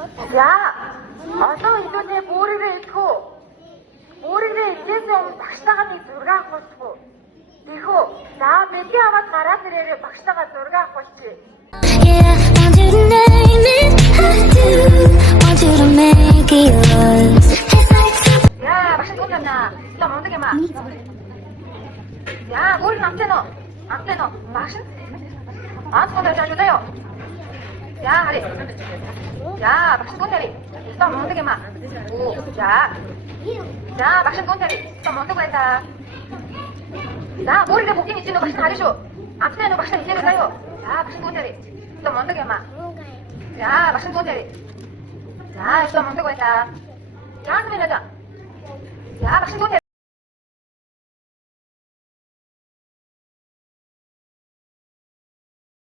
За, одоо илүүтэй бүрээрээ идэх. Бүрээрээ идээсээ өмнө багштайгаа нэг зураг авах болтгоо. Тэхүү. За, бэлгийн аваад гараад ирээрээ багштайгаа зураг авах болчих. Yeah, want you to name it, I do. Want you to make it yours. It's like 야, 박신 꽂았나? 너 뭔데 마? 야, 뭘 남자노? 남자노? 박신? 아, 손을 잡으세요. 야, 하리. 야, 박신 꽂자리. 너 뭔데 마? 오, 자. 자, 박신 꽂자리. 너 뭔데 했다? 자, 머리를 복긴 있지, 너 박신 하리쇼. 앞에 너 박신 이제 가요. 자, 박신 꽂자리. 너 뭔데 마? 야, 박신 꽂자리. 자, 너 뭔데 했다? 자, 그러면 가자. 야, 박신 꽂자리.